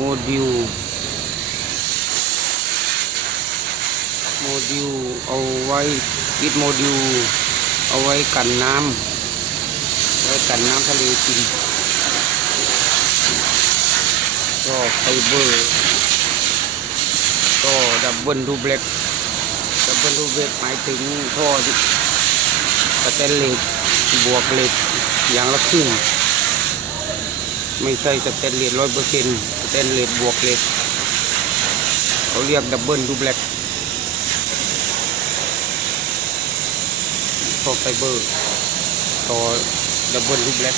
โมดิวโมดิวเอาไว้ยึดโมดิวเอาไว้กันน้ำไว้กันน้ำทะเลกินก็ไฟเบอร์ก็ดับเบิลดูเบล็กดับเบิลดูเบล็กหมายถึงท่อที่สแตนเลสบวกเหล็กอย่างละครึ่ง ไม่ใช่สแตนเลสร้อยเปอร์เซ็นต์สแตนเลสบวกเหล็กเขาเรียกดับเบิลดูแบล็กพอไฟเบอร์ต่อดับเบิลดูแบล็ก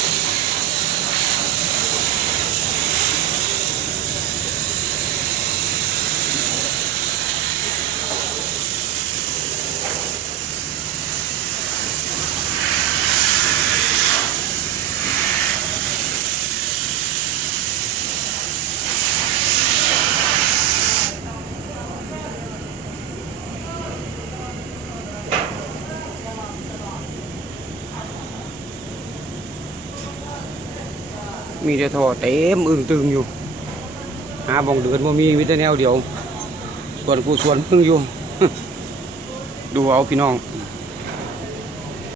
มีแต่ท่อเต็มอึงตึงอยู่ หาบองเดือนบ่มีวิตาแนวเดียว ส่วนกูส่วนพึ่งอยู่ ดูเอาพี่น้อง